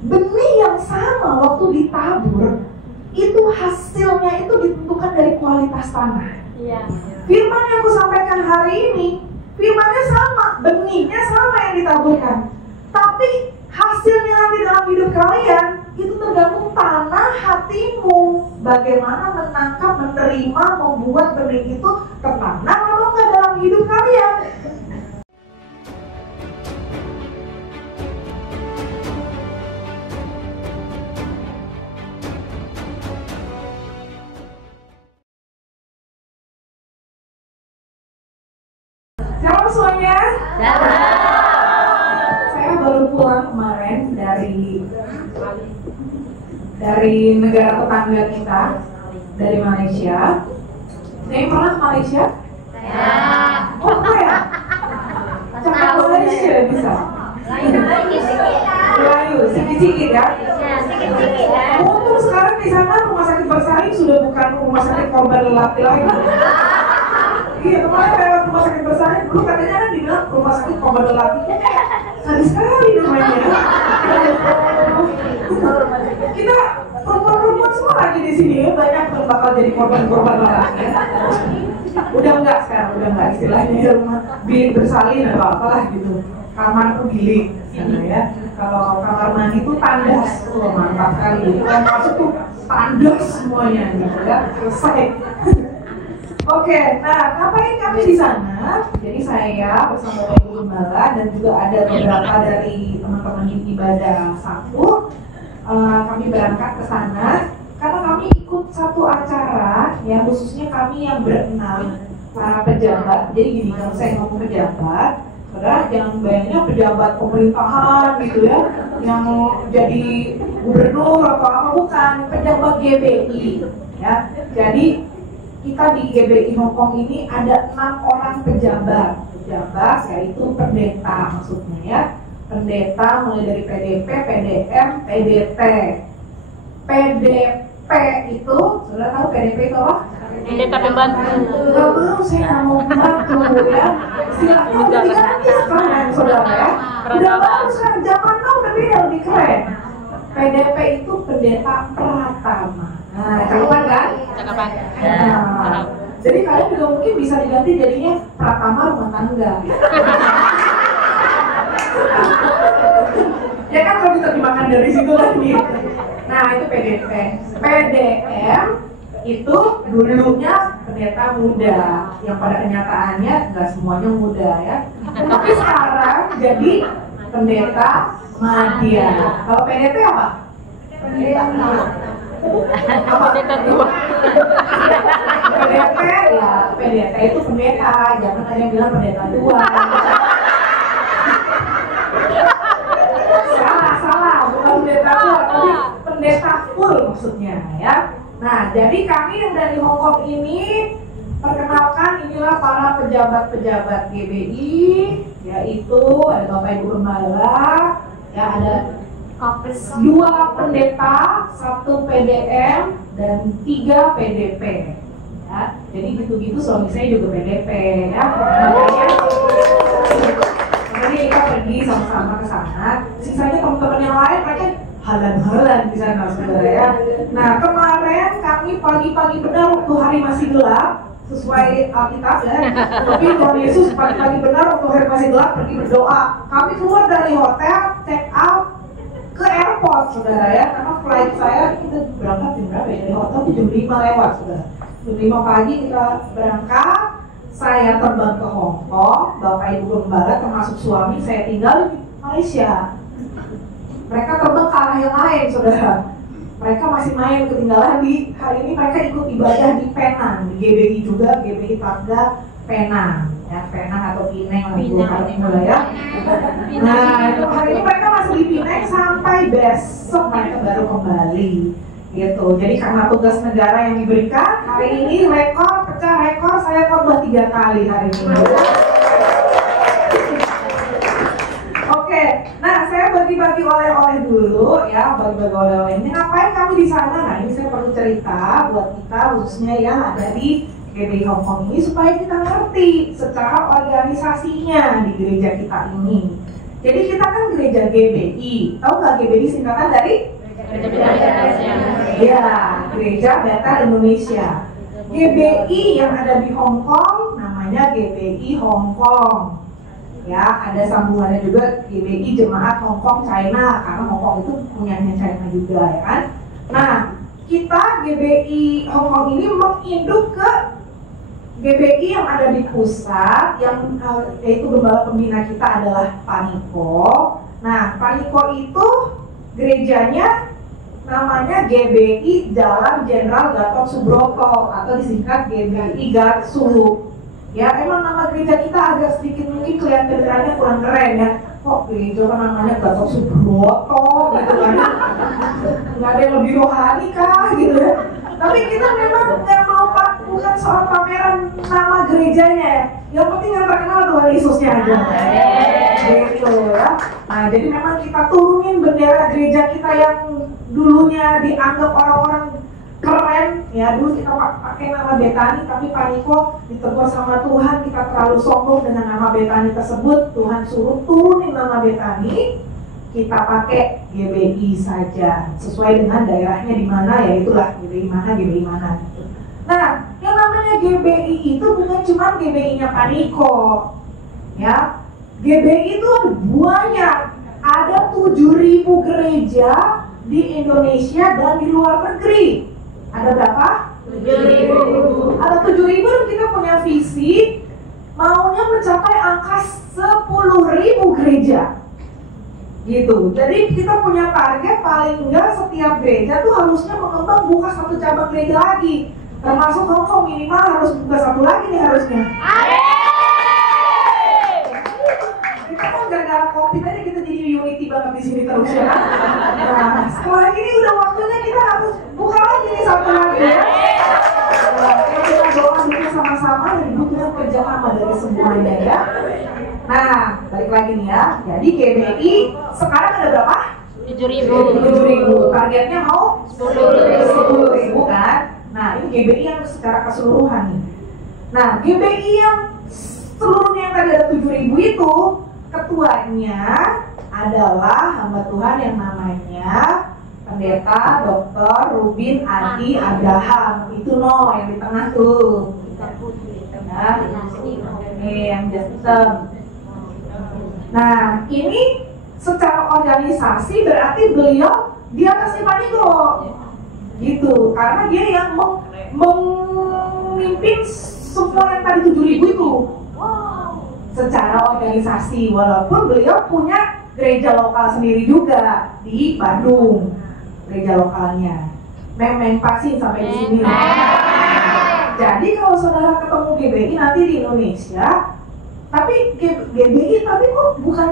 benih yang sama waktu ditabur, itu hasilnya itu ditentukan dari kualitas tanah. Firman yang aku sampaikan hari ini, firmannya sama, benihnya sama yang ditaburkan. Tapi hasilnya nanti dalam hidup kalian, itu tergantung tanah hatimu. Bagaimana menangkap, menerima, membuat benih itu tertanam atau enggak dalam hidup kalian. Shalom semuanya. Saya baru pulang kemarin dari negara tetangga kita, dari Malaysia. Saya pernah ke Malaysia? Oh enggak ya? Cakap Malaysia bisa? Melayu, sedikit-sedikit ya? Untung sekarang di sana rumah sakit bersalin sudah bukan rumah sakit korban lelaki lagi. Iya, kemarin lewat rumah sakit bersalin, dulu katanya kan dibilang rumah sakit korban lelaki. Sadis sekali namanya. Kita perempuan-perempuan semua lagi di sini ya, banyak yang bakal jadi korban-korban lelaki. Udah enggak sekarang, udah enggak istilahnya ya, rumah bilik bersalin atau apalah gitu. Kamar tuh bilik, ya. Kalau kamar mandi itu tandas, mantap kali. Kalau masuk tuh tandas semuanya gitu ya, selesai. Oke, nah ngapain kami di sana? Jadi saya bersama Pak Ibu Gembala dan juga ada beberapa dari teman-teman di ibadah satu. Kami berangkat ke sana karena kami ikut satu acara yang khususnya kami yang berenam para pejabat. Jadi gini, kalau saya ngomong pejabat, saudara jangan bayangnya pejabat pemerintahan gitu ya, yang jadi gubernur atau apa, bukan, pejabat GBI ya. Jadi kita di GBI Hongkong ini ada 6 orang pejabat yaitu pendeta maksudnya ya. Pendeta mulai dari PDP, PDM, PDT. PDP itu, saudara tahu PDP itu apa? Pendeta pembantu. Gak mau, saya gak mau pembantu ya. Istilahnya udah diganti sekarang saudara ya. Udah bagus kan, zaman now udah beda, lebih keren. PDP itu pendeta pratama. Nah, cakapan kan? Cakapan. Nah, jadi kalian juga mungkin bisa diganti jadinya pratama rumah tangga. Ya kan kalau diterjemahkan dari situ lagi. Nah itu PDP. PDM itu dulunya pendeta muda, yang pada kenyataannya nggak semuanya muda ya. Tapi sekarang jadi pendeta madya. Kalau PDP apa? Pendeta tua. PDP ya, pendeta itu pendeta, jangan ada yang bilang pendeta tua. Salah, bukan pendeta tua, tapi pendeta full maksudnya ya. Nah, jadi kami yang dari Hongkong ini, perkenalkan inilah para pejabat-pejabat GBI, yaitu ada Bapak Ibu Gembala, ya ada 2 pendeta, 1 PDM, dan 3 PDP. Ya, jadi gitu-gitu suami saya juga PDP ya. Makanya kita pergi sama-sama ke sana. Sisanya teman-teman yang lain mereka halan-halan di sana saudara ya. Nah kemarin kami pagi-pagi benar waktu hari masih gelap, sesuai Alkitab ya. Tapi Tuhan Yesus pagi-pagi benar waktu hari masih gelap pergi berdoa. Kami keluar dari hotel, check out ke airport saudara ya. Karena flight saya kita berangkat jam berapa ya? Dari hotel itu jam 5 lewat saudara. Jam 5 pagi kita berangkat. Saya terbang ke Hongkong, Bapak Ibu Gembala termasuk suami saya tinggal di Malaysia. Mereka terbang ke arah yang lain saudara. Mereka masih main ketinggalan di hari ini mereka ikut ibadah di Penang, di GBI juga, GBI Tangga Penang ya, Penang atau Pineng lah mulai ya. Nah itu hari ini mereka masih di Pineng sampai besok mereka baru kembali gitu. Jadi karena tugas negara yang diberikan hari ini pecah rekor saya khotbah 3 kali hari ini. Oke, nah saya bagi-bagi oleh-oleh dulu ya, bagi-bagi oleh-oleh ini. Ngapain kami di sana? Nah ini saya perlu cerita buat kita khususnya yang ada di GBI Hongkong ini supaya kita ngerti secara organisasinya di gereja kita ini. Jadi kita kan gereja GBI. Tahu nggak GBI singkatan dari? Ya, Gereja Bethel Indonesia. GBI yang ada di Hong Kong namanya GBI Hong Kong. Ya, ada sambungannya juga GBI Jemaat Hong Kong China, karena Hong Kong itu punyanya China juga, ya kan? Nah, kita GBI Hong Kong ini menginduk ke GBI yang ada di pusat, yang yaitu gembala pembina kita adalah Pak Niko. Nah, Pak Niko itu gerejanya namanya GBI Jalan Jenderal Gatot Subroto atau disingkat GBI Gatsu. Ya, emang nama gereja kita agak sedikit mungkin kelihatannya kurang keren ya. Kok gereja kan namanya Gatot Subroto gitu kan? Nggak ada yang lebih rohani kah gitu ya? Tapi kita memang nggak mau bukan soal pameran nama gerejanya ya. Yang penting yang terkenal Tuhan Yesusnya aja. Gitu ya. Nah, jadi memang kita turunin bendera gereja kita yang dulunya dianggap orang-orang keren ya, dulu kita pakai nama Betani, tapi Pak Niko ditegur sama Tuhan, kita terlalu sombong dengan nama Betani tersebut. Tuhan suruh turunin nama Betani, kita pakai GBI saja sesuai dengan daerahnya di mana, ya itulah GBI mana gitu. Nah, yang namanya GBI itu bukan cuma GBI-nya Pak Niko ya. GBI itu banyak, ada 7.000 gereja di Indonesia dan di luar negeri. Ada berapa? 7.000. Ada 7.000 dan kita punya visi maunya mencapai angka 10.000 gereja. Gitu. Jadi kita punya target paling enggak setiap gereja tuh harusnya mengembang buka satu cabang gereja lagi. Termasuk Hong Kong minimal harus buka satu lagi nih harusnya. Kita kan gara-gara COVID aja kita jadi unity banget di sini terus ya. Nah, setelah ini udah waktunya kita harus buka lagi nih satu lagi ya. Nah, kita doa dulu sama-sama dan dibutuhkan kerjasama dari semuanya ya. Nah, balik lagi nih ya. Jadi GBI sekarang ada berapa? 7.000. Targetnya mau 10.000 kan? Nah, ini GBI yang secara keseluruhan nih. Nah, GBI yang seluruhnya yang tadi ada 7.000 itu, ketuanya adalah hamba Tuhan yang namanya Pendeta Dr. Rubin Adi Abraham. Itu yang di tengah tuh. Ya, ini yang Justin. Nah, ini secara organisasi berarti beliau di atasnya Pak Niko. Gitu, karena dia yang memimpin semua yang tadi 7.000 itu. Secara organisasi, walaupun beliau punya gereja lokal sendiri juga di Bandung, gereja lokalnya. Memang pasin sampai di sini. Jadi kalau saudara ketemu GBI nanti di Indonesia, tapi GBI tapi kok bukan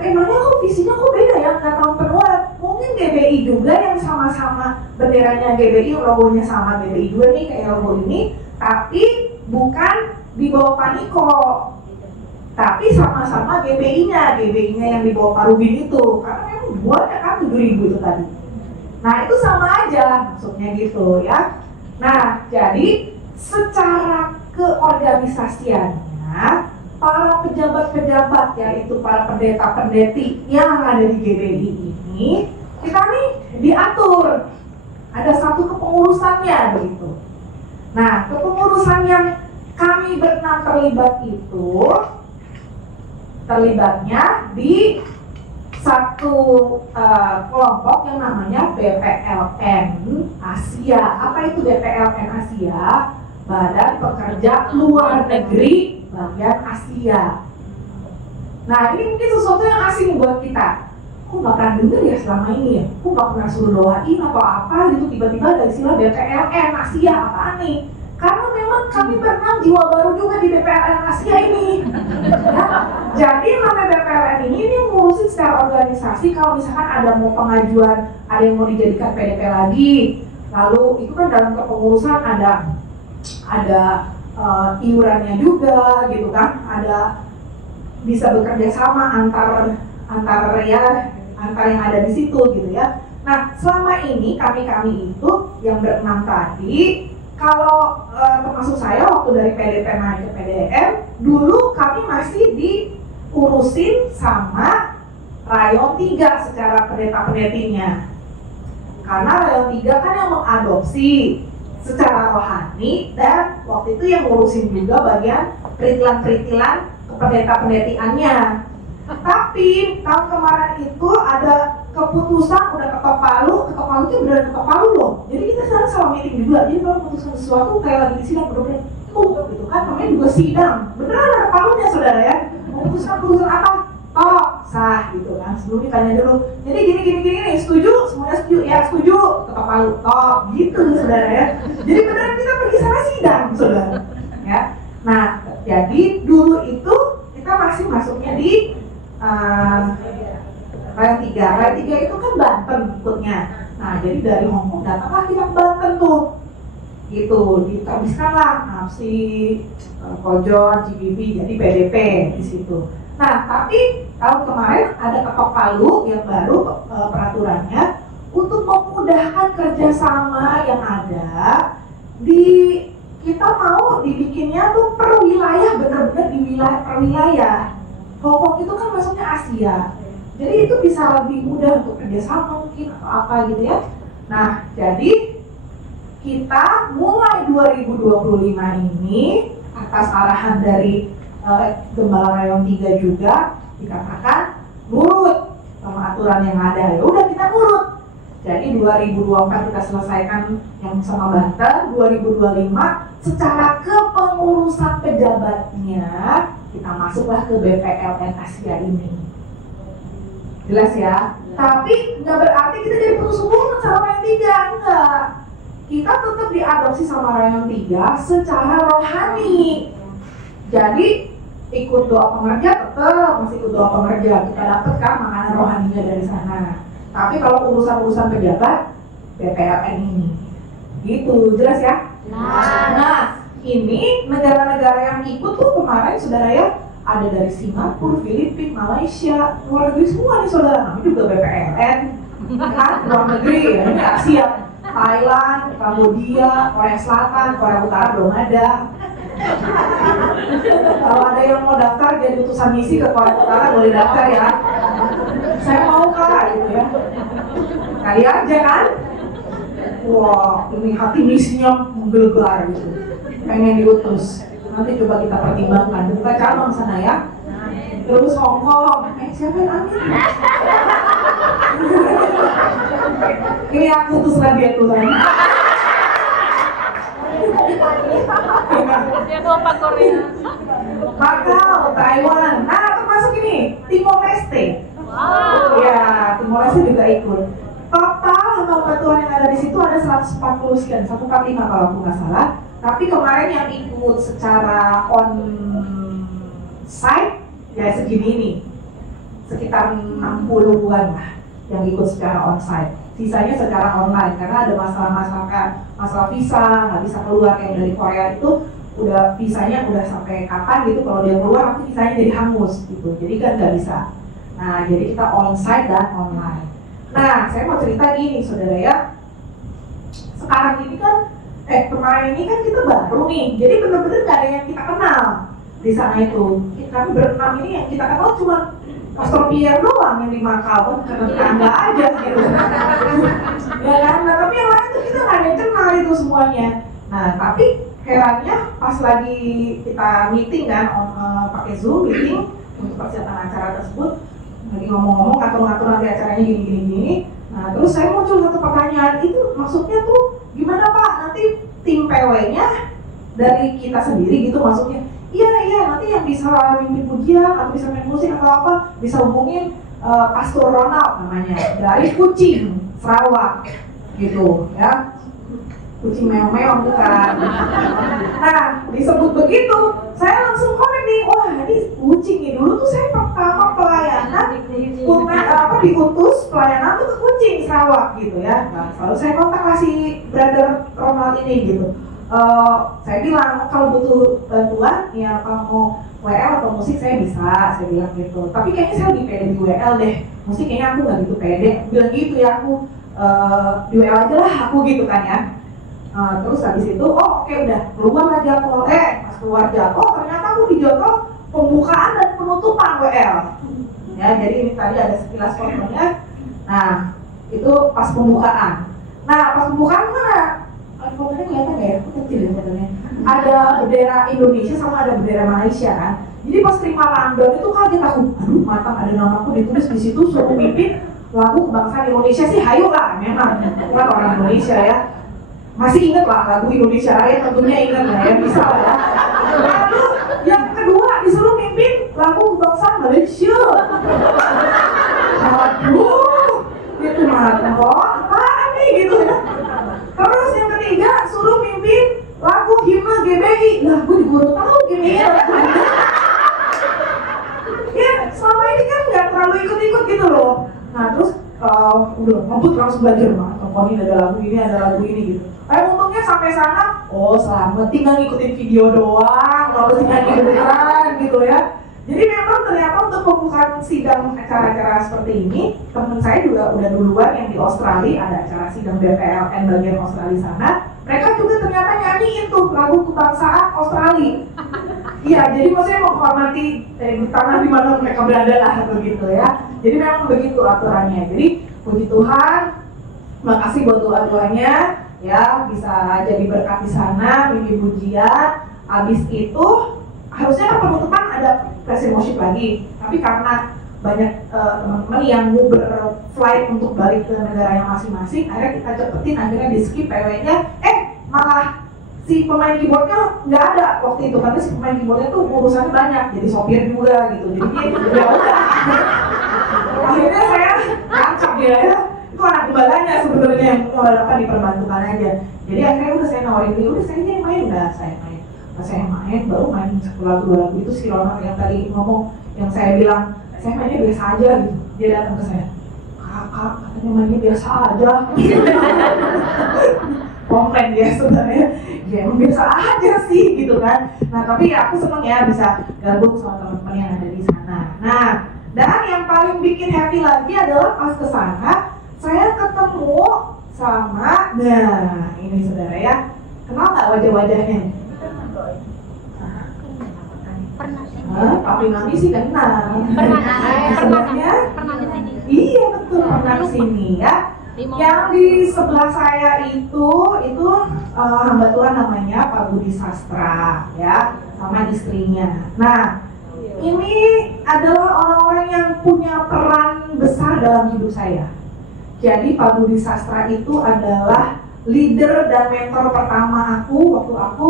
temanya, kok visinya kok beda ya, nggak tahun penuhan. Mungkin GBI juga yang sama-sama benderanya GBI, logonya sama GBI juga nih kayak logo ini, tapi bukan di bawah Pak Niko. Tapi sama-sama GBI-nya yang di bawah Pak Rubin itu, karena memang buatnya kan 7.000 itu tadi. Nah itu sama aja maksudnya gitu ya. Nah jadi secara keorganisasiannya para pejabat-pejabat, yaitu para pendeta-pendeti yang ada di GBI ini, kita nih diatur, ada satu kepengurusannya begitu. Nah kepengurusan yang kami berenam terlibat itu terlibatnya di satu kelompok yang namanya BPLN Asia. Apa itu BPLN Asia? Badan Pekerja Luar Negeri Bagian Asia. Nah ini mungkin sesuatu yang asing buat kita. Kok gak pernah denger ya selama ini ya? Kok gak pernah suruh doain atau apa gitu, tiba-tiba ada istilah BPLN Asia, apaan nih? Karena memang kami berenam jiwa baru juga di BPLN Asia ini. Ya, jadi namanya BPLN ini ngurusin secara organisasi. Kalau misalkan ada mau pengajuan, ada yang mau dijadikan PDP lagi, lalu itu kan dalam kepengurusan ada iurannya juga gitu kan, ada bisa bekerja sama antar yang ada di situ gitu ya. Nah selama ini kami itu yang berenam tadi, kalau termasuk saya waktu dari PDP naik ke PDM, dulu kami masih diurusin sama Rayon 3 secara pendeta-pendetinya. Karena Rayon 3 kan yang mengadopsi secara rohani, dan waktu itu yang ngurusin juga bagian peritilan-peritilan pendeta-pendetiannya. Tapi tahun kemarin itu ada keputusan, udah ketok palu itu beneran ketok palu loh. Jadi kita sekarang sama meeting juga. Jadi kalau memutuskan sesuatu kayak lagi di sidang, bener-bener gitu kan, namanya juga sidang. Beneran ada palunya saudara ya. Memutuskan keputusan apa? Tok, sah gitu kan. Sebelum ditanya dulu. Jadi gini nih, setuju? Semuanya setuju? Ya setuju. Ketok palu, tok, gitu saudara ya. Jadi beneran kita pergi sana sidang saudara. Ya. Nah, jadi dulu itu kita masih masuknya di Rayon 3. Rayon 3 itu kan Banten ikutnya. Nah, jadi dari Hongkong datanglah kita ke Banten tuh. Gitu, ditabiskanlah Napsi, Kojon, GBB, jadi PDP di situ. Nah, tapi tahun kemarin ada ketok palu yang baru peraturannya untuk memudahkan kerjasama yang ada di kita mau dibikinnya tuh per wilayah, bener-bener di wilayah per wilayah. Hongkong itu kan masuknya Asia, jadi itu bisa lebih mudah untuk kerjasama mungkin atau apa gitu ya. Nah, jadi kita mulai 2025 ini atas arahan dari Gembala Rayon 3 juga dikatakan nurut sama aturan yang ada. Ya udah kita nurut. Jadi 2024 kita selesaikan yang sama Banten, 2025 secara kepengurusan pejabatnya kita masuklah ke BPLN Asia ini. Jelas ya? Tapi nggak berarti kita jadi putus hubungan sama Rayon 3, enggak. Kita tetap diadopsi sama Rayon 3 secara rohani. Jadi ikut doa pengerja tetap masih ikut doa pengerja, kita dapat kan makanan rohaninya dari sana. Tapi kalau urusan-urusan pejabat BPLN ini, gitu, jelas ya? Nah, ini negara-negara yang ikut tuh kemarin saudara ya, ada dari Singapura, Filipina, Malaysia, luar negeri semua nih saudara. Namanya juga BPLN, kan luar negeri ya, ini Asia, Thailand, Kambodia, Korea Selatan, Korea Utara belum ada. Kalau ada yang mau daftar jadi utusan misi ke Korea Utara boleh daftar ya. Saya mau kak gitu ya. Kali aja kan. Wah, ini hati misinya menggelegar gitu. Pengen diutus. Nanti coba kita pertimbangkan. Buka cabang sana ya. Terus Hongkong. Siapa yang amin? Ini aku utus lagi ya Tuhan. Itu apa Korea? Macau, Taiwan. Nah, termasuk ini Timor Leste. Wow. Ya, Timor Leste juga ikut. Total hamba Tuhan yang ada di situ ada 140 sekian, 145 kalau aku nggak salah. Tapi kemarin yang ikut secara on site ya segini nih, sekitar 60-an lah yang ikut secara on site. Sisanya secara online karena ada masalah visa, nggak bisa keluar kayak dari Korea itu udah visanya udah sampai kapan gitu, kalau dia keluar nanti visanya jadi hangus gitu, jadi kan nggak bisa. Nah, jadi kita onsite dan online. Nah, saya mau cerita gini saudara ya, sekarang ini kan kemarin ini kan kita baru nih, jadi bener-bener nggak ada yang kita kenal di sana itu. Kami berenam ini yang kita kenal cuma Pastor Pierre doang yang di Macau, tetangga aja gitu. Ya kan, nah tapi yang lain tuh kita nggak ada yang kenal itu semuanya. Nah, tapi herannya pas lagi kita meeting kan, pakai Zoom meeting untuk persiapan acara tersebut, lagi ngomong-ngomong atau ngatur nanti acaranya gini. Nah, terus saya muncul satu pertanyaan, itu maksudnya tuh gimana Pak? Nanti tim PW-nya dari kita sendiri gitu maksudnya? Iya, nanti yang bisa mimpin pujian atau bisa main musik atau apa bisa hubungin Pastor Ronald namanya dari Kucing, Sarawak gitu ya. Kucing meong-meong bukan. Nah, disebut begitu, saya langsung komen nih, wah ini Kucing nih, dulu tuh saya pertama pelayanan diutus pelayanan tuh ke Kucing, Sarawak gitu ya. Nah, selalu saya kontak si brother Ronald ini gitu. Saya bilang kalau butuh bantuan ya kalau mau WL atau musik saya bisa, saya bilang gitu. Tapi kayaknya saya lebih pede di WL deh, musik kayaknya aku nggak gitu pede. Bilang gitu ya aku di WL aja lah aku gitu kan ya. Terus habis itu oke, udah keluar lah jadwal. Pas keluar jadwal ternyata aku di jadwal pembukaan dan penutupan WL ya. Jadi ini tadi ada sekilas fotonya. Nah, itu pas pembukaan. Nah, pas pembukaan mana? Fotonya kelihatan nggak ya? Kecil ya fotonya. Ada bendera Indonesia sama ada bendera Malaysia kan. Jadi pas terima rundown itu kaget aku, aduh matang ada namaku ditulis di situ, suruh mimpin lagu kebangsaan Indonesia sih, hayo lah, memang bukan orang Indonesia ya. Masih inget lah lagu Indonesia Raya, tentunya inget lah ya, bisa lah ya. Lalu yang kedua disuruh mimpin lagu kebangsaan Malaysia. Aduh, itu matang kok, apaan nih gitu ya. Terus yang ketiga suruh mimpin lagu himne GBI. Lah, gue juga baru tahu GBI. Ya, selama ini kan nggak terlalu ikut-ikut gitu loh. Nah, terus udah ngebut langsung belajar mah. Tokohin ada lagu ini, ada lagu ini gitu. Untungnya sampai sana, oh selamat, tinggal ngikutin video doang, lalu tinggal beneran gitu ya. Jadi memang ternyata untuk pembukaan sidang acara-acara seperti ini, teman saya juga udah duluan yang di Australia, ada acara sidang BPLN bagian Australia sana. Mereka juga ternyata nyanyiin tuh lagu kebangsaan Australia. Iya, jadi maksudnya menghormati tanah di mana mereka berada lah begitu ya. Jadi memang begitu aturannya. Jadi puji Tuhan, makasih buat doa-doanya ya, bisa jadi berkat di sana, bimbing pujian. Habis itu harusnya kan penutupan ada present worship lagi, tapi karena banyak teman-teman yang mau berflight untuk balik ke negara yang masing-masing, akhirnya kita cepetin, akhirnya di skip PW-nya, malah si pemain keyboardnya nggak ada waktu itu, karena si pemain keyboardnya tuh urusannya banyak, jadi sopir juga gitu, jadi ya udah. Akhirnya saya ngacak dia ya, itu anak gembalanya sebenarnya yang diperbantukan aja. Jadi akhirnya udah saya nawarin dia, udah saya yang main, udah saya main. Pas saya main, baru main 10 lagu itu si Ronald yang tadi ngomong, yang saya bilang saya mainnya biasa aja gitu. Dia datang ke saya, kakak katanya mainnya biasa aja. Komplain dia sebenarnya, ya emang biasa aja sih gitu kan. Nah tapi ya aku seneng ya bisa gabung sama teman-teman yang ada di sana. Nah, dan yang paling bikin happy lagi adalah pas ke sana saya ketemu sama, nah ini saudara ya, kenal nggak wajah-wajahnya? Papi mami sih kenal. Sebenarnya iya betul pernah kesini ya. Yang di sebelah saya itu hamba Tuhan namanya Pak Budi Sastra ya, sama istrinya. Nah ini adalah orang-orang yang punya peran besar dalam hidup saya. Jadi Pak Budi Sastra itu adalah leader dan mentor pertama aku waktu aku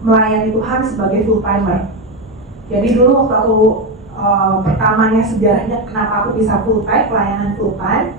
melayani Tuhan sebagai full timer. Jadi dulu waktu aku pertamanya sejarahnya kenapa aku bisa full time, pelayanan full time,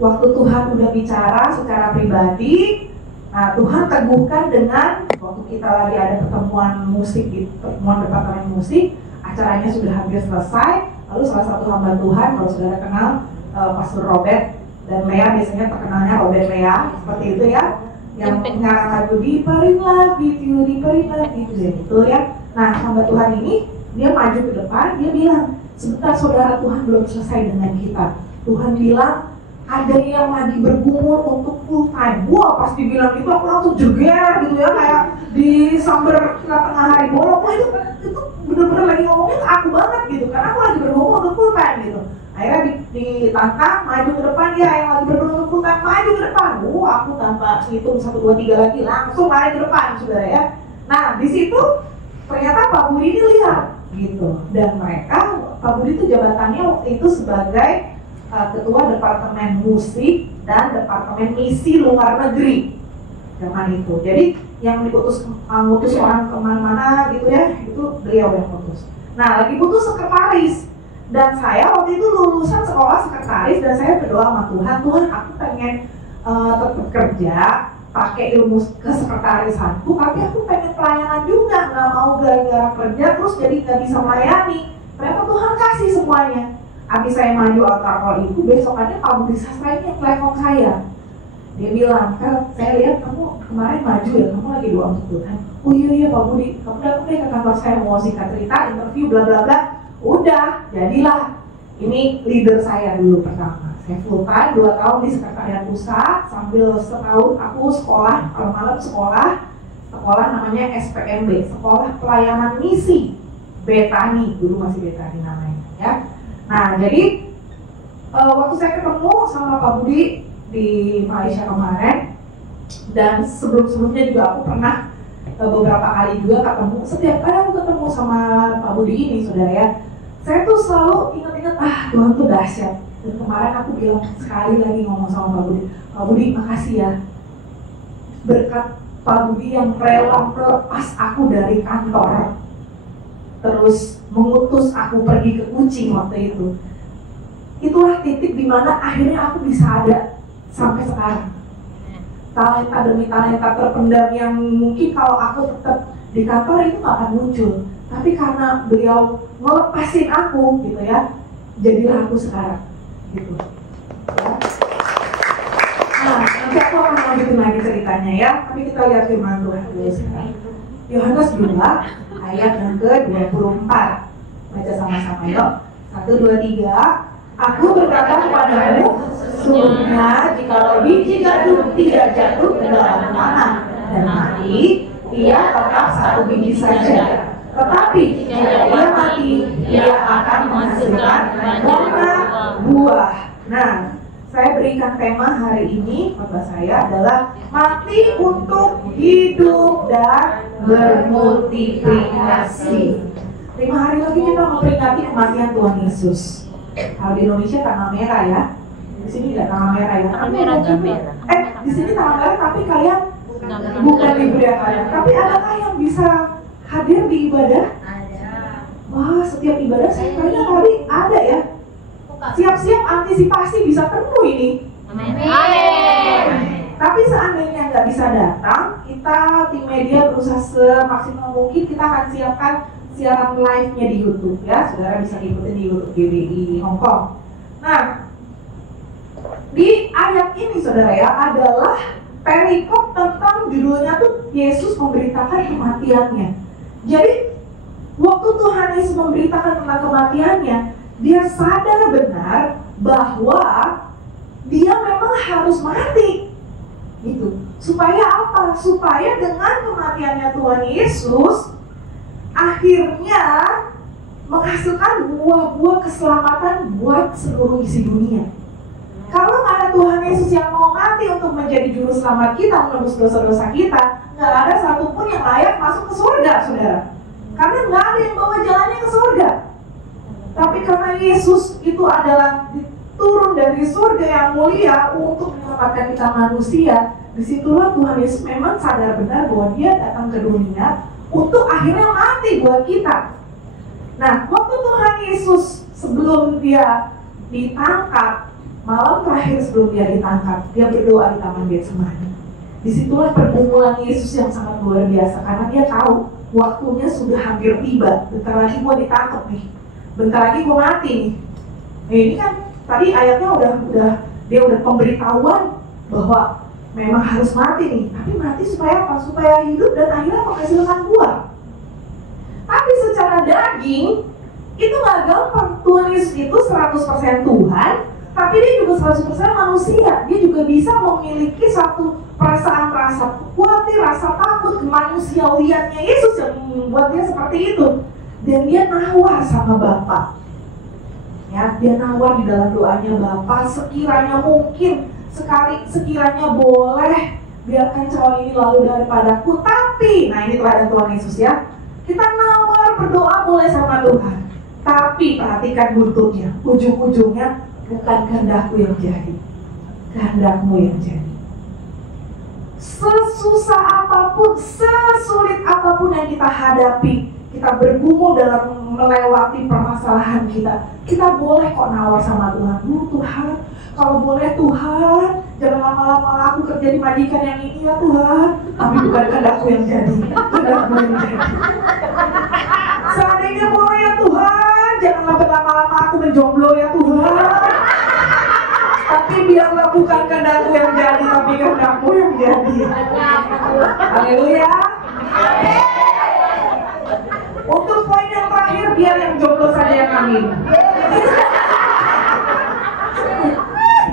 waktu Tuhan udah bicara secara pribadi, nah Tuhan teguhkan dengan waktu kita lagi ada pertemuan musik, pertemuan departemen musik, acaranya sudah hampir selesai, lalu salah satu hamba Tuhan, kalau saudara kenal Pastor Robert dan Lea, biasanya terkenalnya Robert Lea, seperti itu ya, yang ngarang lagu Deeper in Love with You, Deeper in Love with You, gitu ya. Nah, hamba Tuhan ini, dia maju ke depan, dia bilang, sebentar saudara, Tuhan belum selesai dengan kita. Tuhan bilang, ada yang lagi bergumul untuk full time. Wah, pas dibilang itu aku langsung jeger gitu ya, kayak disamber tengah hari bolong. Wah, itu bener-bener lagi ngomongnya ke aku banget gitu, karena aku lagi bergumul untuk full time gitu. Akhirnya ditantang, maju ke depan, ya yang lagi bergumul untuk full time, maju ke depan. Aku tanpa hitung 1, 2, 3 lagi, langsung lari ke depan, saudara ya. Nah, di situ ternyata Pak Budi ini lihat gitu, dan mereka, Pak Budi itu jabatannya waktu itu sebagai ketua departemen musik dan departemen misi luar negeri zaman itu. Jadi yang diutus orang kemana-mana gitu ya, itu beliau yang utus. Nah, lagi butuh sekretaris, dan saya waktu itu lulusan sekolah sekretaris, dan saya berdoa sama Tuhan, Tuhan aku pengen tetap kerja pakai ilmu kesekretarisanku, tapi aku pengen pelayanan juga, nggak mau gara-gara kerja terus jadi nggak bisa melayani. Ternyata Tuhan kasih semuanya. Habis saya maju altar call itu, besokannya Pak Budi Sastra ini yang telepon saya. Dia bilang, Fel, saya lihat kamu kemarin maju ya, kamu lagi doa untuk Tuhan. Oh iya Pak Budi, kamu datang deh ke kantor saya mau singkat cerita, interview bla bla bla. Udah, jadilah ini leader saya dulu pertama. Saya full time 2 tahun di sekretariat pusat, sambil setahun aku sekolah, kalau malam sekolah namanya SPMB, Sekolah Pelayanan Misi Betani, dulu masih Betani namanya ya. Nah, jadi waktu saya ketemu sama Pak Budi di Malaysia kemarin, dan sebelum-sebelumnya juga aku pernah beberapa kali juga ketemu. Setiap kali aku ketemu sama Pak Budi ini, saudara ya, saya tuh selalu ingat-ingat, Tuhan tuh dahsyat. Dan kemarin aku bilang sekali lagi ngomong sama Pak Budi, makasih ya, berkat Pak Budi yang rela melepas aku dari kantor, terus mengutus aku pergi ke Kucing waktu itu. Itulah titik dimana akhirnya aku bisa ada sampai sekarang. Talenta demi talenta terpendam yang mungkin kalau aku tetap di kantor itu gak akan muncul. Tapi karena beliau ngelepasin aku gitu ya, jadilah aku sekarang gitu ya. Nah, nanti aku akan lanjutin lagi ceritanya ya. Tapi kita lihat firman Tuhan dulu sekarang. Yohanes 2 ayat yang ke-24. Baca sama-sama yuk. 1, 2, 3. Aku berkata kepadamu, sesungguhnya jikalau biji gandum tidak jatuh ke dalam tanah dan mati, ia tetap satu biji saja. Tetapi jika ia mati, ia akan menghasilkan banyak buah. Nah, saya berikan tema hari ini, Bapak saya adalah mati untuk hidup dan bermultiplikasi. 5 hari lagi kita memperingati kematian Tuhan Yesus. Kalau di Indonesia tanggal merah ya, di sini nggak tanggal merah ya. Tanggal merah, tanggal merah. Di sini tanggal merah, tapi kalian bukan libur ya kalian. Tapi adakah yang bisa hadir di ibadah? Ada. Wah, setiap ibadah saya kayaknya tadi ada ya. Siap-siap antisipasi bisa penuh ini. Amin. Tapi seandainya nggak bisa datang, kita tim media berusaha semaksimal mungkin kita akan siapkan siaran live-nya di YouTube ya, saudara bisa ikutin di YouTube GBI Hong Kong. Nah, di ayat ini saudara ya adalah perikop tentang judulnya tuh Yesus memberitakan kematiannya. Jadi waktu Tuhan Yesus memberitakan tentang kematiannya, dia sadar benar bahwa dia memang harus mati. Gitu. Supaya apa? Supaya dengan kematiannya Tuhan Yesus akhirnya menghasilkan buah-buah keselamatan buat seluruh isi dunia. Kalau nggak ada Tuhan Yesus yang mau mati untuk menjadi juru selamat kita, menebus dosa-dosa kita, nggak ada satupun yang layak masuk ke surga, saudara. Karena nggak ada yang bawa jalannya ke surga. Tapi karena Yesus itu adalah turun dari surga yang mulia untuk menyelamatkan kita manusia, disitulah Tuhan Yesus memang sadar benar bahwa dia datang ke dunia untuk akhirnya mati buat kita. Nah, waktu Tuhan Yesus sebelum dia ditangkap, malam terakhir sebelum dia ditangkap, dia berdoa di Taman Getsemani. Disitulah pergumulan Yesus yang sangat luar biasa, karena dia tahu waktunya sudah hampir tiba. Bentar lagi gua ditangkap nih, bentar lagi gua mati nih. Nah, ini kan tadi ayatnya dia udah pemberitahuan bahwa memang harus mati nih, tapi mati supaya apa? Supaya hidup dan akhirnya menghasilkan buah. Tapi secara daging itu nggak gampang. Tuhan Yesus itu 100% Tuhan, tapi dia juga 100% manusia. Dia juga bisa memiliki satu perasaan rasa khawatir, rasa takut, kemanusiawiannya Yesus yang membuat dia seperti itu. Dan dia nawar sama Bapa. Ya, dia nawar di dalam doanya, Bapa, sekiranya mungkin sekiranya boleh biarkan cawan ini lalu daripadaku, tapi, nah ini teladan Tuhan Yesus ya, kita nawar berdoa boleh sama Tuhan, tapi perhatikan buntutnya, ujung-ujungnya bukan kehendakku yang jadi, kehendakmu yang jadi. Sesusah apapun, sesulit apapun yang kita hadapi, kita bergumul dalam melewati permasalahan kita boleh kok nawar sama Tuhan. Tuhan, kalau boleh Tuhan, jangan lama-lama aku kerja di majikan yang ini ya Tuhan, tapi bukan kehendakku yang jadi, kehendakmu yang jadi. Seandainya boleh ya Tuhan, janganlah berlama-lama aku menjomblo ya Tuhan, tapi biarlah bukan kehendakku yang jadi, tapi kehendakmu yang jadi. Haleluya. Untuk poin yang terakhir, biar yang jomblo saja yang amin.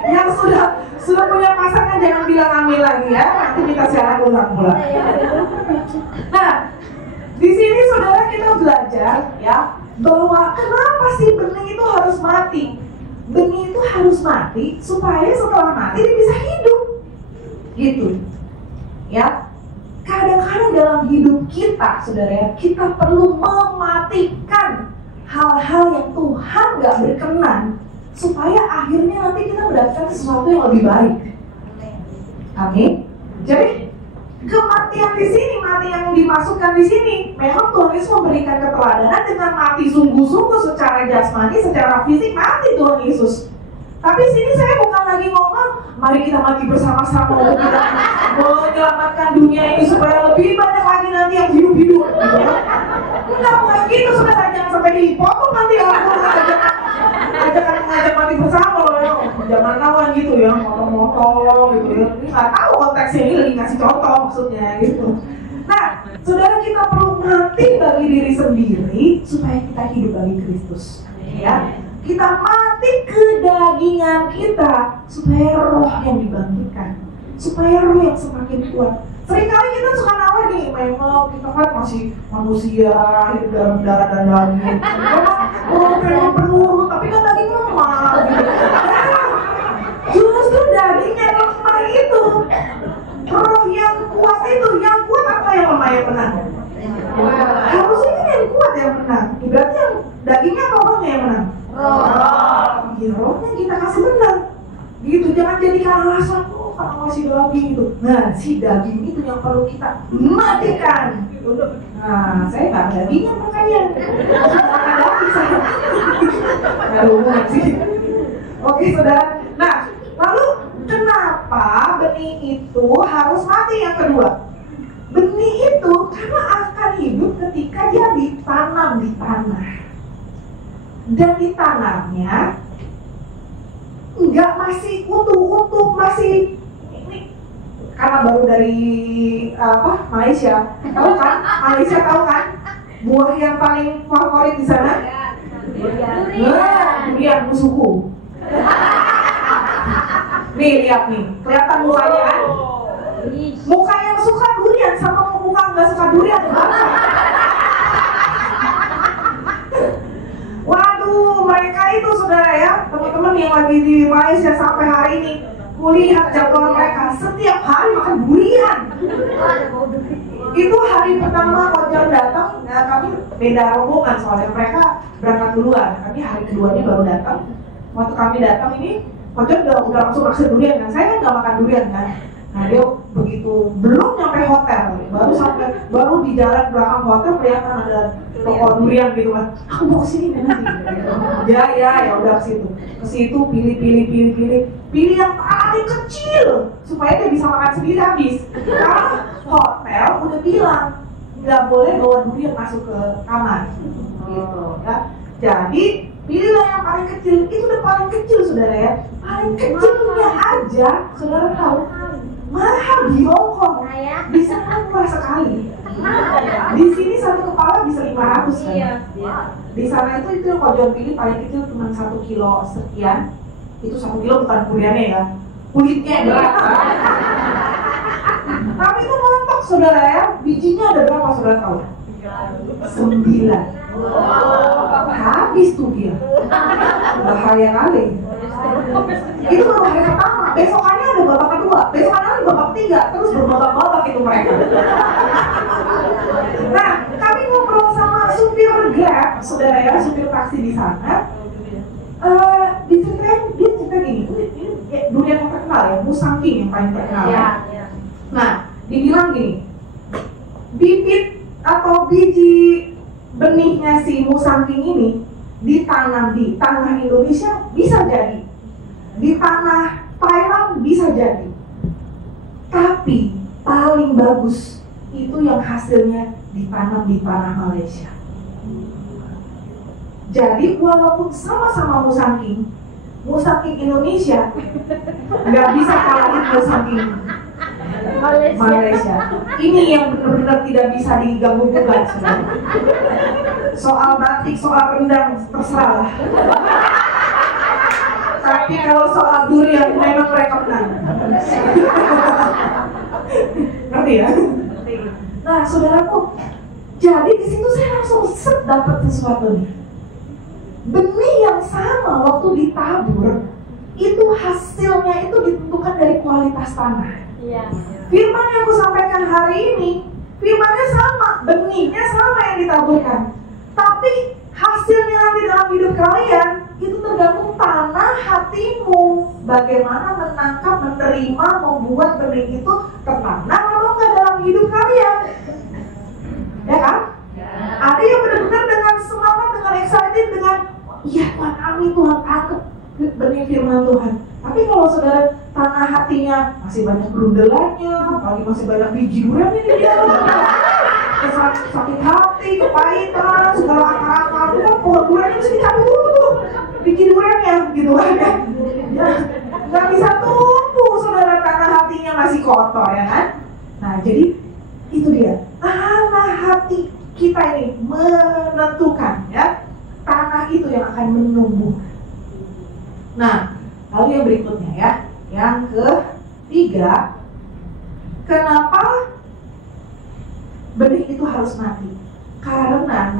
Yang sudah punya pasangan jangan bilang amin lagi ya, nanti kita siaran ulang-ulang. Nah, di sini saudara kita belajar ya, bahwa kenapa sih benih itu harus mati? Benih itu harus mati supaya setelah mati dia bisa hidup, gitu. Ya, kadang-kadang dalam hidup kita, saudara ya, kita perlu mematikan hal-hal yang Tuhan gak berkenan supaya akhirnya nanti kita mendapatkan sesuatu yang lebih baik. Amin. Jadi kematian di sini, mati yang dimasukkan di sini, memang Tuhan Yesus memberikan keteladanan dengan mati sungguh-sungguh secara jasmani, secara fisik mati Tuhan Yesus. Tapi sini saya bukan lagi ngomong, mari kita mati bersama-sama untuk kita menyelamatkan dunia ini supaya lebih banyak lagi nanti yang hidup-hidup. Gitu. Enggak, bukan gitu, saudara, jangan sampai dipotong nanti aku ngajak mati bersama loh ya. Jangan kawan gitu ya, motong-motong gitu ya. Ini nggak tahu konteksnya, ini lagi ngasih contoh maksudnya gitu. Nah, saudara, kita perlu mati bagi diri sendiri supaya kita hidup bagi Kristus. Ya. Kita mati kedagingan kita supaya roh yang dibangkitkan, supaya roh yang semakin kuat. Seringkali kita suka nawar nih, memang kita kan masih manusia hidup dalam darah dan daging. Memang pengen penurut, tapi kan daging lemah. Gitu. Justru daging yang lemah itu, roh yang kuat itu, yang kuat apa yang lemah yang menang? Harusnya kan yang kuat yang menang. Berarti yang dagingnya atau rohnya yang menang? Rohnya kita kasih menang. Gitu, jangan jadikan alasan karena masih daging itu. Nah, si daging itu yang perlu kita matikan. Nah, saya nggak dagingnya makanya. Nggak daging saya. Nggak hubungan sih. Oke, saudara. Nah, lalu kenapa benih itu harus mati yang kedua? Benih itu karena akan hidup ketika dia ditanam di tanah. Dan ditanamnya nggak masih utuh-utuh, masih ini karena baru dari Malaysia, tahu kan? Malaysia tahu kan? Buah yang paling favorit di sana? Durian musuhku. Nih lihat nih, kelihatan mukanya kan? Muka yang suka durian sama muka nggak suka durian banget. Waduh, mereka itu saudara ya, teman-teman yang lagi di Malaysia sampai hari ini, kulihat jadwal mereka setiap hari makan durian. Itu hari pertama Kojon datang, nah kami beda rombongan soalnya mereka berangkat duluan, kami hari keduanya baru datang. Waktu kami datang ini, Kojon udah langsung makan durian kan, saya kan nggak makan durian kan. Nah dia begitu belum nyampe hotel, baru di jalan belakang hotel kelihatan ada toko durian gitu kan. Aku mau kesini nanti. Ya udah ke situ pilih yang paling kecil supaya dia bisa makan sendiri habis. Karena hotel udah bilang nggak boleh bawa durian masuk ke kamar, gitu ya. Jadi pilihlah yang paling kecil. Itu udah paling kecil saudara ya. Paling kecilnya aja saudara tahu mahal di Hongkong, di sana murah sekali. Di sini satu kepala bisa 500 kan? Di sana itu yang Kojon pilih paling kecil cuma 1 kilo sekian. Itu 1 kilo bukan duriannya ya, kulitnya berat. Tapi itu montok saudara ya, bijinya ada berapa saudara tahu? 9. Habis tuh dia. Bahaya kali. Itu baru hari pertama, besokannya ada babak kedua, besokannya ada babak ketiga, terus berbabak-babak itu mereka. Nah, kami ngobrol sama supir Grab, saudara ya, supir taksi di sana. Dia cerita gini, ini durian yang terkenal ya, Musang King yang paling terkenal. Nah, dibilang gini, bibit atau biji benihnya si Musang King ini ditanam di tanah Indonesia bisa jadi, di tanah Thailand bisa jadi, tapi paling bagus itu yang hasilnya ditanam di tanah Malaysia. Jadi walaupun sama-sama Musang King Indonesia nggak bisa kalahin Musang King Malaysia. Ini yang benar-benar tidak bisa diganggu gugat. Soal batik, soal rendang terserah lah. Tapi kalau soal durian memang mereka menang. Ngerti ya? Nah, saudaraku, jadi di situ saya langsung dapat sesuatu nih. benih yang sama waktu ditabur, itu hasilnya itu ditentukan dari kualitas tanah. Iya. Firman yang aku sampaikan hari ini, firmannya sama, benihnya sama yang ditaburkan. Tapi hasilnya nanti dalam hidup kalian, itu tergantung tanah hatimu. Bagaimana menangkap, menerima, membuat benih itu tertanam atau enggak dalam hidup kalian. Ya kan? Ada yang benar-benar dengan semangat, dengan excited, dengan iya Tuhan, amin Tuhan, tangkap benih firman Tuhan. Tapi kalau saudara tanah hatinya masih banyak gerundelannya, apalagi masih banyak biji duriannya nih dia, sakit hati, kepahitan, segala akar-akar itu kan pohon duriannya mesti dicabut dulu tuh, biji duriannya gitu kan ya. Nggak bisa tumbuh saudara tanah hatinya masih kotor ya kan. Nah jadi itu dia, tanah hati kita ini menentukan ya, tanah itu yang akan menumbuh. Nah, lalu yang berikutnya ya, yang ketiga, kenapa benih itu harus mati? Karena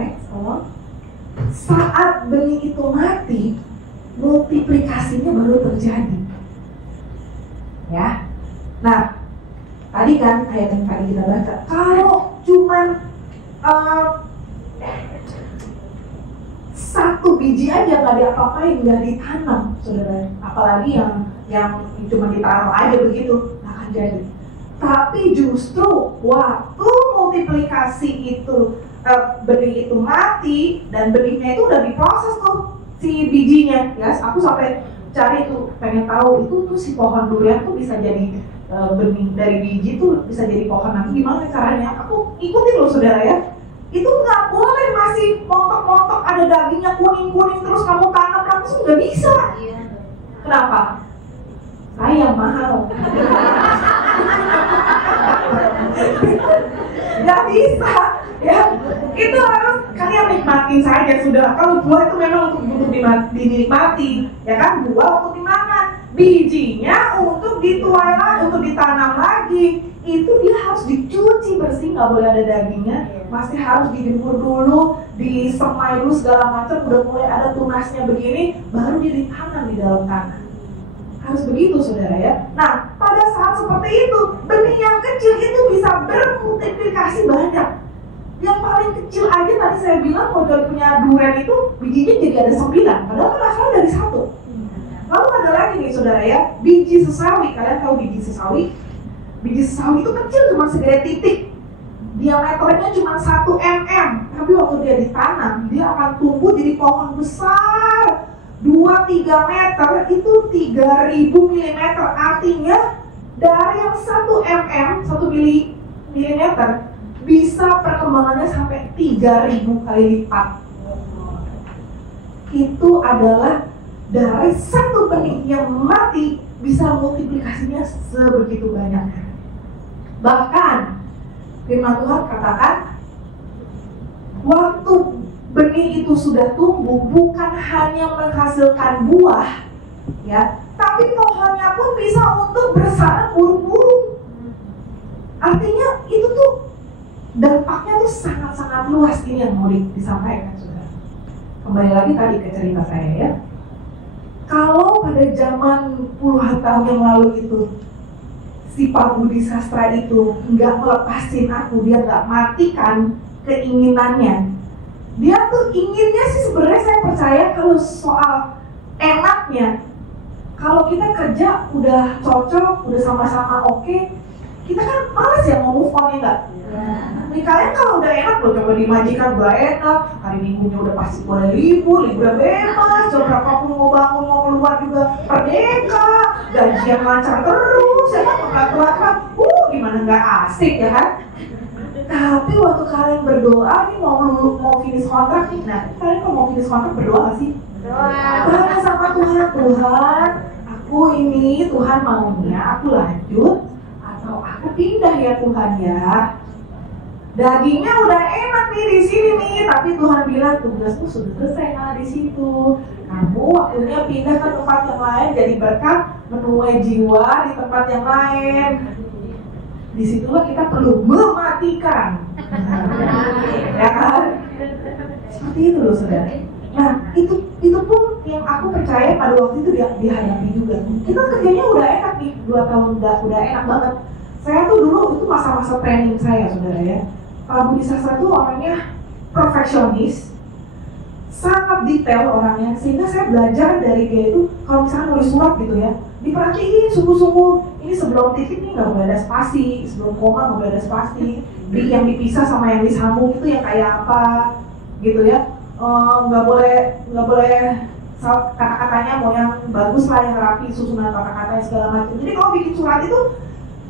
saat benih itu mati, multiplikasinya baru terjadi. Ya, nah tadi kan ayat yang tadi kita baca, kalau cuman satu biji aja nggak diapa-apain, nggak ditanam, saudara. Apalagi yang cuma ditaruh aja begitu, nggak akan jadi. Tapi justru waktu multiplikasi itu benih itu mati dan benihnya itu udah diproses tuh si bijinya. Ya, aku sampai cari tuh pengen tahu itu tuh si pohon durian tuh bisa jadi benih dari biji tuh bisa jadi pohon nanti gimana caranya? Aku ikutin loh saudara ya. Itu nggak boleh masih montok-montok ada dagingnya kuning-kuning terus kamu tanam langsung, nggak bisa. Kenapa? Sayang mahal. Nggak bisa ya. Itu harus kalian nikmatin saja sudah. Kalau buah itu memang untuk dinikmati ya kan, buah untuk dimakan, bijinya untuk dituai lagi, untuk ditanam lagi. Itu dia harus dicuci bersih, nggak boleh ada dagingnya, masih harus dijemur dulu, disemai dulu segala macam, udah mulai ada tunasnya begini, baru dia ditanam di dalam tanah. Harus begitu saudara ya. Nah pada saat seperti itu, benih yang kecil itu bisa bermultiplikasi banyak. Yang paling kecil aja tadi saya bilang model punya durian itu bijinya jadi ada 9, padahal kan asalnya dari 1. Lalu ada lagi nih saudara ya, biji sesawi. Kalian tahu biji sesawi? Biji sesawi itu kecil, cuma segede titik, diameternya cuma 1 mm. Tapi waktu dia ditanam, dia akan tumbuh jadi pohon besar 2-3 meter, itu 3000 mm. Artinya dari yang 1 mm, 1 milimeter, bisa perkembangannya sampai 3000 kali lipat. Itu adalah dari satu benih yang mati bisa multiplikasinya sebegitu banyaknya. Bahkan firman Tuhan katakan, waktu benih itu sudah tumbuh, bukan hanya menghasilkan buah, ya, tapi pohonnya pun bisa untuk bersarang burung-burung. Artinya itu tuh dampaknya tuh sangat-sangat luas. Ini yang mau disampaikan, saudara. Kembali lagi tadi ke cerita saya ya. Kalau pada zaman puluhan tahun yang lalu itu, si Pak Budi Sastra itu nggak melepasin aku, dia nggak matikan keinginannya. Dia tuh inginnya sih sebenarnya, saya percaya kalau soal enaknya, kalau kita kerja udah cocok, udah sama-sama oke, kita kan malas ya mau move on ya nggak? Nih kalian kalau udah enak loh, coba dimajikan udah enak, hari minggunya udah pasti boleh libur, liburan bebas, jam berapapun mau bangun, mau keluar juga merdeka, gajian lancar terus, ya kan, peraturan gimana nggak asik ya kan? Tapi waktu kalian berdoa nih mau finish kontrak nih, nah kalian kalau mau finish kontrak berdoa gak sih? Berdoa sama Tuhan, Tuhan, aku ini Tuhan maunya aku lanjut atau aku pindah ya Tuhan ya. Dagingnya udah enak nih di sini nih, tapi Tuhan bilang tugasmu sudah selesai di situ. Kamu waktunya pindah ke tempat yang lain, jadi berkat menuai jiwa di tempat yang lain. Disitulah kita perlu mematikan, ya kan? Seperti itu loh saudara. Nah itu pun yang aku percaya pada waktu itu dihadapi juga. Kita kerjanya udah enak nih, 2 tahun udah enak banget. Saya tuh dulu itu masa-masa training saya, saudara ya. Pak Budi Sastra tuh orangnya perfeksionis, sangat detail orangnya, sehingga saya belajar dari dia itu kalau misalnya nulis surat gitu ya, diperhatiin sungguh-sungguh. Ini sebelum titik nih nggak boleh ada spasi, sebelum koma nggak boleh ada spasi, yang dipisah sama yang disambung itu yang kayak apa gitu ya. Nggak boleh kata-katanya mau yang bagus lah, yang rapi, susunan kata-katanya segala macam. Jadi kalau bikin surat itu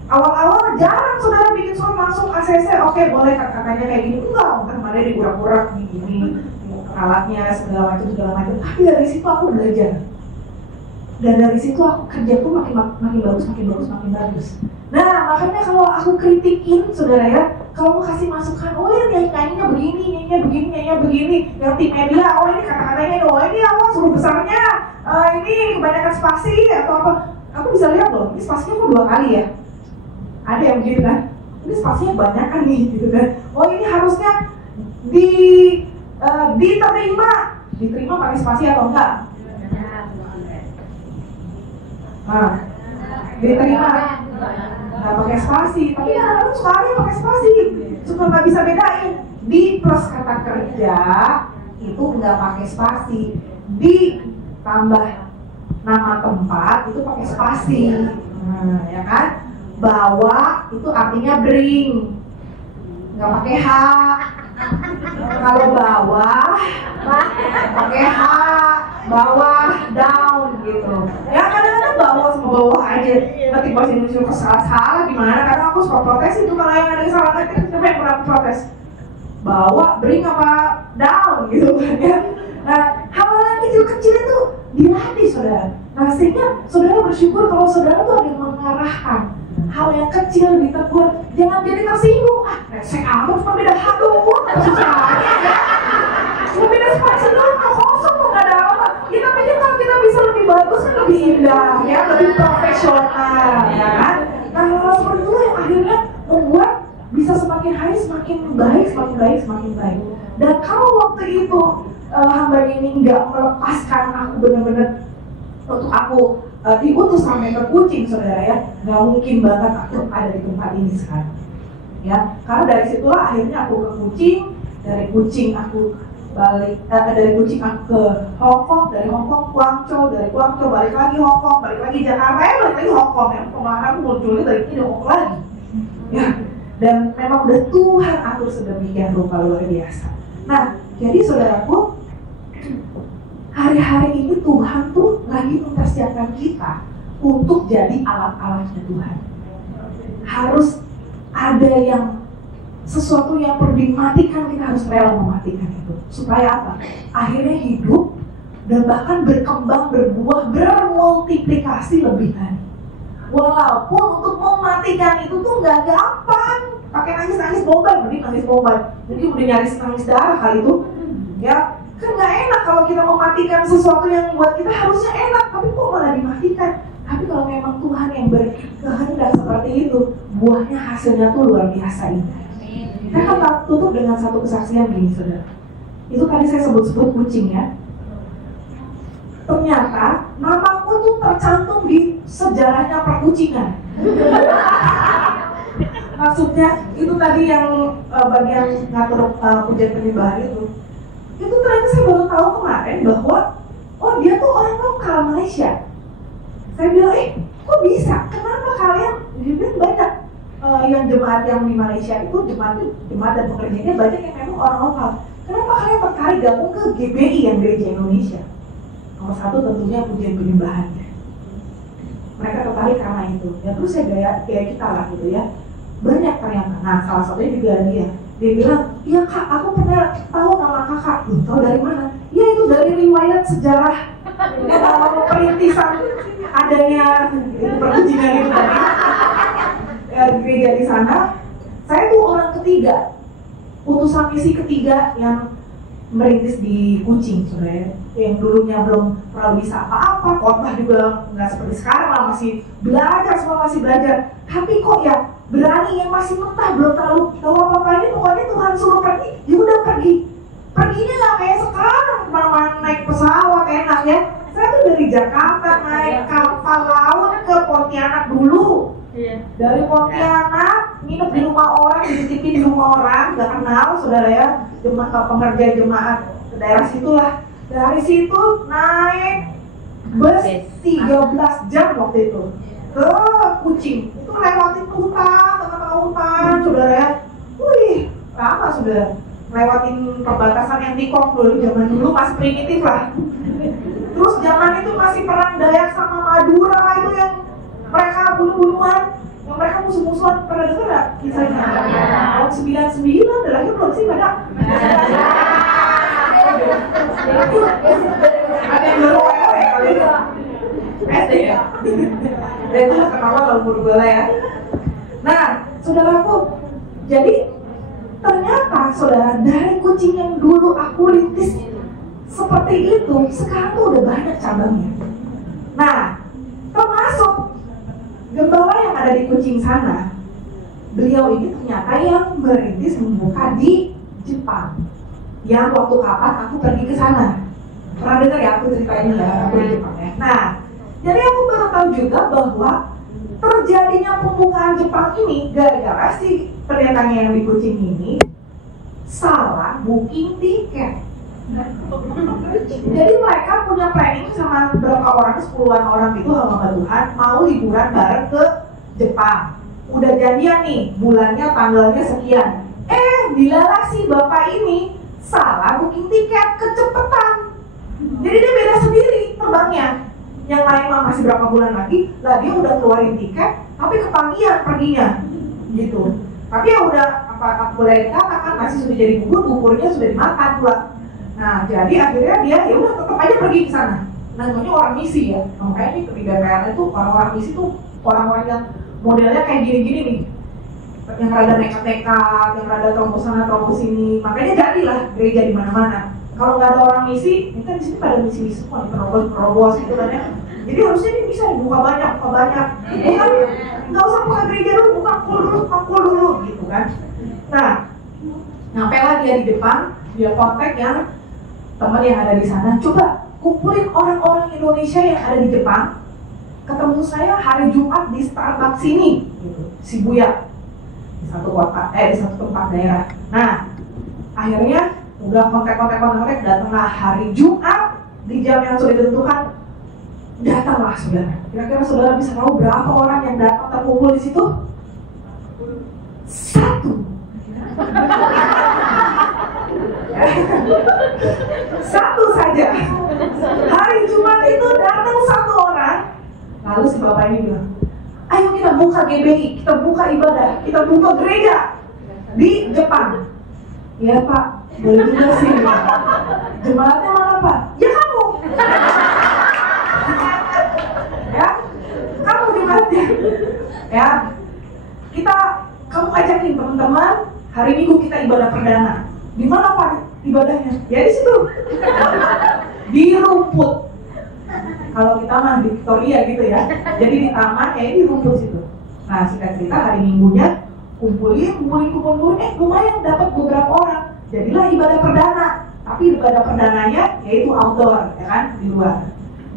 awal-awal jarang saudara bikin surat langsung ACC, oke boleh kata-katanya kayak gini, enggak, kemarin digurak-gurak gini, alatnya segala macam. Tapi dari situ aku belajar, dan dari situ aku kerja tuh makin bagus. Nah makanya kalau aku kritikin saudara ya, kalau mau kasih masukan, oh ya nyanyinya begini, yang tim media, oh ini kata-katanya, oh ini awal suruh besarnya, ini kebanyakan spasi atau apa, aku bisa lihat loh, ini spasinya kok 2 kali ya. Ada yang begitu kan, ini spasinya banyak kan nih gitu kan. Oh ini harusnya diterima pakai spasi atau enggak? Nah, diterima nggak pakai spasi, tapi kadang-kadang suka ada yang pakai spasi, suka nggak bisa bedain. Di plus kata kerja itu nggak pakai spasi, ditambah nama tempat itu pakai spasi, ya kan? Bawa itu artinya bring, nggak pakai H. Kalau bawah pakai H, bawah down gitu. Ya kadang-kadang bawah sama bawah aja. Nanti bahasa Indonesia salah gimana? Karena aku suka protes itu kalau yang ada yang salah kan siapa yang pernah protes? Bawa bring apa down gitu kan ya. Nah hal-hal yang kecil-kecil itu dilatih saudara. Nah sehingga saudara bersyukur kalau saudara tuh ada yang mengarahkan. Hal yang kecil ditegur, jangan jadi tersinggung. Saya amat cuma beda hak doang, susahnya ya. Cuma beda spasi doang, kosong nggak ada apa. Kita pikir kalau kita bisa lebih bagus kan lebih indah, ya, lebih profesional, ya kan? Nah hal seperti itu yang akhirnya membuat bisa semakin hari semakin baik. Dan kalau waktu itu hamba ini nggak melepaskan aku benar-benar untuk aku diutus sampai ke Kucing, saudara ya, nggak mungkin banget aku ada di tempat ini sekarang, ya. Karena dari situlah akhirnya aku ke Kucing, dari Kucing aku balik, dari Kucing aku ke Hong Kong, dari Hong Kong Guangzhou, dari Guangzhou balik lagi Hong Kong, balik lagi Jakarta, balik lagi Hong Kong. Ya, kemarin munculnya dari ini Hong Kong lagi, ya. Dan memang udah Tuhan atur sedemikian rupa luar biasa. Nah, jadi saudaraku, hari-hari ini Tuhan tuh lagi mempersiapkan kita untuk jadi alat-alatnya Tuhan. Harus ada yang sesuatu yang perlu dimatikan, kita harus rela mematikan itu. Supaya apa? Akhirnya hidup dan bahkan berkembang, berbuah, bermultiplikasi lebih lagi. Walaupun untuk mematikan itu tuh nggak gampang. Pakai nangis-nangis bombay, mending nangis bombay. Mungkin udah nyaris nangis darah kali itu, ya. Kan nggak enak kalau kita mematikan sesuatu yang buat kita harusnya enak, tapi kok malah dimatikan. Tapi kalau memang Tuhan yang berkehendak seperti itu, buahnya hasilnya tuh luar biasa indah. Saya akan tutup dengan satu kesaksian gini, saudara. Itu tadi saya sebut-sebut Kucing ya. Ternyata namaku tuh tercantum di sejarahnya perkucingan. Maksudnya itu tadi yang bagian ngatur pujian penyembahan itu ternyata saya baru tahu kemarin bahwa oh dia tuh orang lokal Malaysia. Saya bilang kok bisa? Kenapa kalian? Dia bilang banyak yang jemaat yang di Malaysia itu jemaat dan pekerjanya banyak yang memang orang lokal. Kenapa kalian tertarik gabung ke GBI yang Gereja Indonesia? Nomor satu tentunya pujian penyembahannya. Mereka tertarik karena itu. Ya terus saya gaya kita lah gitu ya. Banyak ternyata. Nah salah satunya juga dia bilang, iya kak, aku pernah tahu nama kakak. Tahu dari mana? Ya itu dari riwayat sejarah perintisan adanya perkucingan itu tadi. Gereja di sana. Saya tuh orang ketiga, utusan misi ketiga yang merintis di Kucing, sebenarnya. Yang dulunya belum pernah bisa apa-apa, khotbah juga nggak seperti sekarang lah, masih belajar, semua masih belajar. Tapi kok ya berani yang masih mentah, belum terlalu tahu apa-apa ini, pokoknya Tuhan suruh pergi, ya udah pergi. perginya nggak kayak sekarang, kemana-mana naik pesawat enak ya. Saya tuh dari Jakarta naik kapal laut ke Pontianak dulu. Dari Pontianak nginep di rumah orang, dititipin di rumah orang, nggak kenal saudara ya, pengerja jemaat ke daerah situlah. Dari situ naik bus 13 jam waktu itu ke Kucing. Itu lewatin hutan, tengah-tengah hutan saudara ya. Wih, lama saudara. Lewatin perbatasan yang tikok dulu, zaman dulu masih primitif lah. Terus zaman itu masih perang Dayak sama Madura itu yang mereka bunuh-bunuhan, yang mereka musuh-musuhan. Pernah dengar gak kisahnya? Tahun 99, udah lahir belum sih pada? Ada yang baru ya kali itu? SD ya? Dan itu ketawa kalau umur ya. Nah, saudaraku, jadi ternyata saudara, dari Kucing yang dulu aku rintis seperti itu, sekarang tuh udah banyak cabangnya. Nah, termasuk gembala yang ada di Kucing sana, beliau ini ternyata yang merintis membuka di Jepang. Yang waktu kapan aku pergi ke sana, pernah dengar ya aku ceritain ya, aku di Jepang ya. Nah, jadi aku baru tahu juga bahwa terjadinya pembukaan Jepang ini gara-gara si pendetanya yang di Kucing ini salah booking tiket. Jadi mereka punya planning sama berapa orang, 10-an orang gitu hamba Tuhan mau liburan bareng ke Jepang. Udah jadian nih, bulannya tanggalnya sekian. Dilalah si bapak ini salah booking tiket, kecepatan. Jadi dia beda sendiri terbangnya. Yang lain mah masih berapa bulan lagi, lah dia udah keluarin tiket, tapi kepangian perginya, gitu. Tapi ya udah apa boleh dikatakan masih sudah jadi buburnya sudah dimakan pula. Nah, jadi akhirnya dia ya udah tetap aja pergi ke sana. Namanya orang misi ya. Makanya nih di BPR itu orang-orang misi tuh orang-orang yang modelnya kayak gini-gini nih. Yang rada nekat-nekat, yang rada trombos sana trombos sini. Makanya jadilah gereja di mana-mana. Kalau nggak ada orang misi, ini kan di sini pada misi-misi semua, terobos gitu kan ya. Jadi harusnya ini bisa buka banyak. Bukan, nggak usah buka gereja dulu, buka kul dulu, gitu kan. Nah, nyampe lah dia di depan, dia kontak yang teman yang ada di sana. Coba kumpulin orang-orang Indonesia yang ada di Jepang, ketemu saya hari Jumat di Starbucks sini, gitu, Shibuya, di satu kota, di satu tempat daerah. Nah, akhirnya udah kontak, datanglah hari Jumat di jam yang sudah ditentukan, datanglah saudara. Kira-kira saudara bisa tahu berapa orang yang datang terkumpul di situ? 1. Satu saja. Hari Jumat itu datang 1 orang. Lalu si bapak ini bilang, ayo kita buka GBI, kita buka ibadah, kita buka gereja di Jepang. Ya Pak, boleh juga sih. Jemaatnya mana Pak? Ya kamu. Ya, kamu jemaatnya. Ya, kamu ajakin teman-teman, hari Minggu kita ibadah perdana. Di mana Pak ibadahnya? Ya di situ. Di rumput. Kalau kita mah di Victoria gitu ya. Jadi di taman, di rumput situ. Nah, singkat cerita hari Minggunya kumpulin, lumayan dapat beberapa orang. Jadilah ibadah perdana. Tapi ibadah perdananya yaitu outdoor, ya kan, di luar.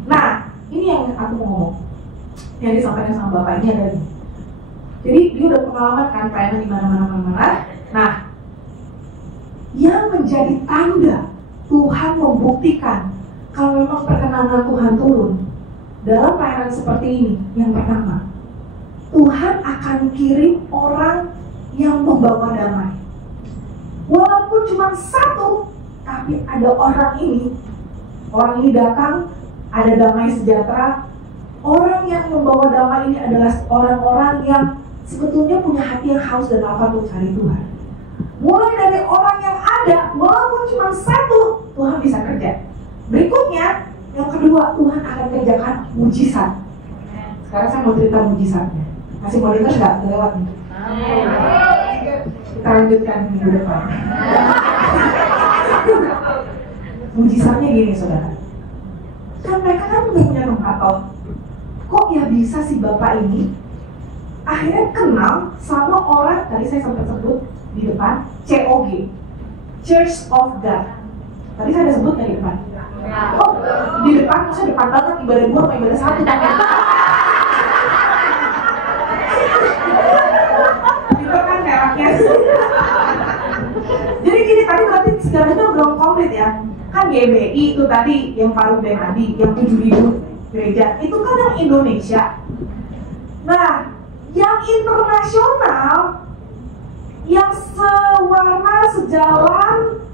Nah, ini yang aku mau ngomong. Yang disampaikan sama bapak ini adalah, jadi dia udah pengalaman kan pelayanan di mana-mana. Nah, yang menjadi tanda Tuhan membuktikan kalau memang perkenanan Tuhan turun dalam pelayanan seperti ini, yang pertama, Tuhan akan kirim orang yang membawa damai. Walaupun cuma 1, tapi ada orang ini datang, ada damai sejahtera. Orang yang membawa damai ini adalah orang-orang yang sebetulnya punya hati yang haus dan lapar untuk cari Tuhan. Mulai dari orang yang ada, walaupun cuma 1, Tuhan bisa kerja. Berikutnya, yang kedua, Tuhan akan kerjakan mujizat. Sekarang saya mau cerita mujizatnya. Masih mau dengar nggak? Lewat nih. Kita lanjutkan minggu depan. Mujizatnya gini saudara. Kan mereka kan udah punya tempat toh. Kok ya bisa si bapak ini akhirnya kenal sama orang, tadi saya sempat sebut di depan, COG, Church of God. Tadi saya ada sebut nggak di depan? Oh, di depan, maksudnya depan banget, ibadah 2 sama ibadah 1. Itu kan mereknya. Jadi gini, tadi berarti sejarahnya belum komplit ya. Kan GBI itu tadi yang Paru Benadi, yang 7.000 gereja, itu kan yang Indonesia. Nah, yang internasional, yang sewarna, sejalan,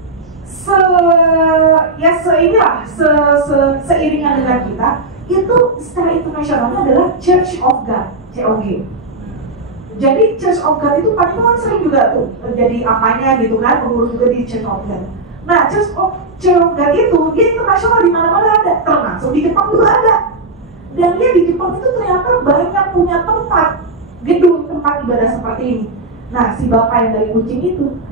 seiringan dengan kita, itu secara internasionalnya adalah Church of God, COG. Jadi Church of God itu Pak kan sering juga tuh jadi apanya gitu kan, pengurus juga di Church of God. Nah, Church of God itu dia internasional, di mana-mana ada, termasuk di Jepang juga ada. Dan dia di Jepang itu ternyata banyak punya tempat, gedung tempat ibadah seperti ini. Nah, si bapak yang dari Kucing itu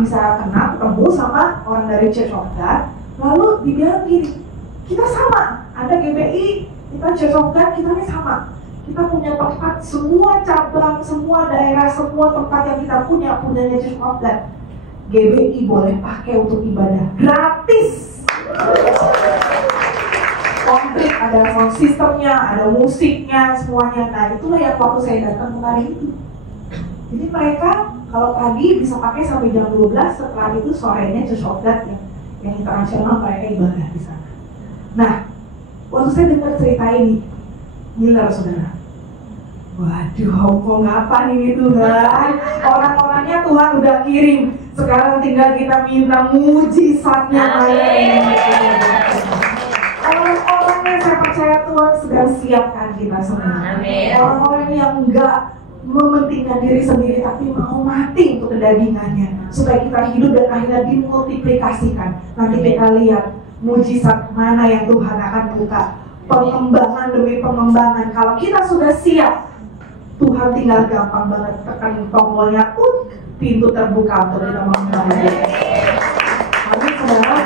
bisa ketemu sama orang dari Church of God, lalu dibilang gini, kita sama, ada GBI, kita Church of God, kita ini sama. Kita punya tempat, semua cabang, semua daerah, semua tempat yang kita punyanya Church of God. GBI boleh pakai untuk ibadah gratis. Komplit, ada sound systemnya, ada musiknya, semuanya. Nah, itulah yang waktu saya datang kemarin itu. Jadi mereka kalau pagi bisa pakai sampai jam 12, setelah itu sorenya Church of God yang internasional mereka ibadah di sana. Nah, waktu saya dengar cerita ini, gila saudara. Waduh, kok ngapain ini Tuhan? Orang-orangnya Tuhan udah kirim. Sekarang tinggal kita minta mujizatnya aja. Orang-orang yang saya percaya Tuhan sedang siapkan kita semua. Orang-orang yang enggak mementingkan diri sendiri tapi mau mati untuk kedagingannya supaya kita hidup dan akhirnya dimultiplikasikan. Nanti kita lihat mujizat mana yang Tuhan akan buka, pengembangan demi pengembangan. Kalau kita sudah siap, Tuhan tinggal gampang banget tekan tombolnya, pintu terbuka untuk kita mengembangkan. Tapi saudara,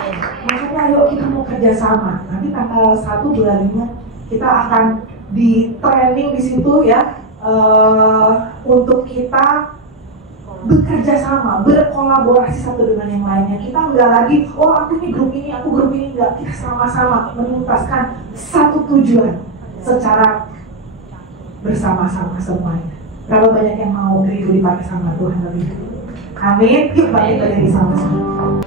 makanya ayo kita mau kerjasama. Nanti tanggal 1 bulan 5 kita akan di training di situ ya. Untuk kita bekerja sama, berkolaborasi satu dengan yang lainnya. Kita enggak lagi, oh aku ini grup ini, aku grup ini, enggak. Kita sama-sama menuntaskan satu tujuan secara bersama-sama semuanya. Berapa banyak yang mau beribu dipakai sama Tuhan lebih? Amin. Yuk balik lagi sama-sama.